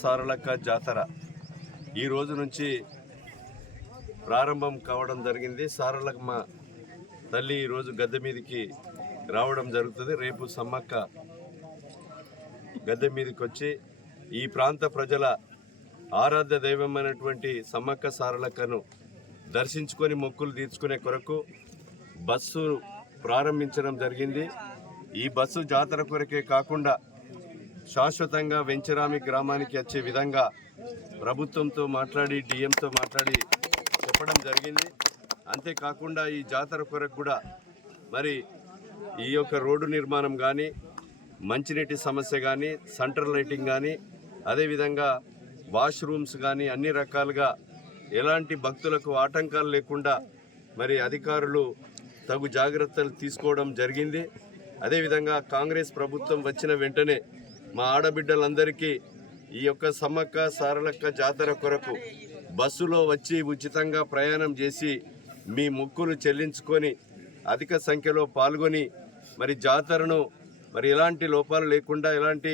సారలక్క జాతర ఈ రోజు నుంచి ప్రారంభం కావడం జరిగింది. సారలమ్మ తల్లి ఈరోజు గద్దె మీదకి రావడం జరుగుతుంది. రేపు సమ్మక్క గద్దె మీదకి వచ్చి ఈ ప్రాంత ప్రజల ఆరాధ్య దైవమైనటువంటి సమ్మక్క సారలక్కను దర్శించుకొని మొక్కులు తీర్చుకునే కొరకు బస్సు ప్రారంభించడం జరిగింది. ఈ బస్సు జాతర కొరకే కాకుండా శాశ్వతంగా వెంచరామి గ్రామానికి వచ్చే విధంగా ప్రభుత్వంతో మాట్లాడి డిఎంతో మాట్లాడి చెప్పడం జరిగింది. అంతేకాకుండా ఈ జాతర కొరకు కూడా మరి ఈ యొక్క రోడ్డు నిర్మాణం కానీ, మంచినీటి సమస్య కానీ, సెంట్రల్ లైటింగ్ కానీ, అదేవిధంగా వాష్రూమ్స్ కానీ అన్ని రకాలుగా ఎలాంటి భక్తులకు ఆటంకాలు లేకుండా మరి అధికారులు తగు జాగ్రత్తలు తీసుకోవడం జరిగింది. అదేవిధంగా కాంగ్రెస్ ప్రభుత్వం వచ్చిన వెంటనే మా ఆడబిడ్డలందరికీ ఈ యొక్క సమ్మక్క సారలక్క జాతర కొరకు బస్సులో వచ్చి ఉచితంగా ప్రయాణం చేసి మీ మొక్కులు చెల్లించుకొని అధిక సంఖ్యలో పాల్గొని మరి జాతరను మరి ఎలాంటి లోపాలు లేకుండా, ఎలాంటి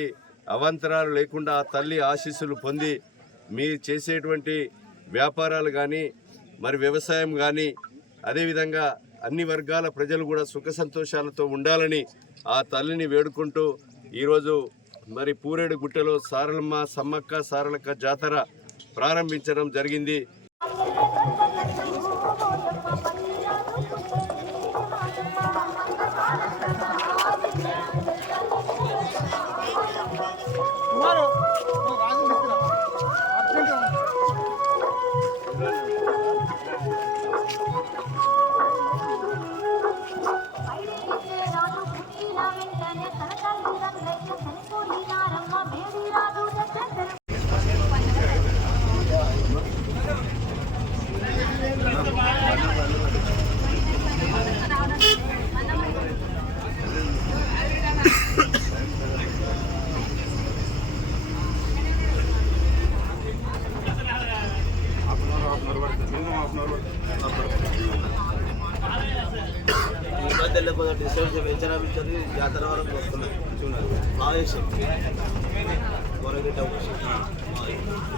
అవాంతరాలు లేకుండా ఆ తల్లి ఆశీస్సులు పొంది మీ చేసేటువంటి వ్యాపారాలు కానీ, మరి వ్యవసాయం కానీ, అదేవిధంగా అన్ని వర్గాల ప్రజలు కూడా సుఖ సంతోషాలతో ఉండాలని ఆ తల్లిని వేడుకుంటూ ఈరోజు మరి పూరేడు గుట్టలో సారలమ్మ సమ్మక్క సారలక్క జాతర ప్రారంభించడం జరిగింది. జాతర వరకు వస్తున్నాయి.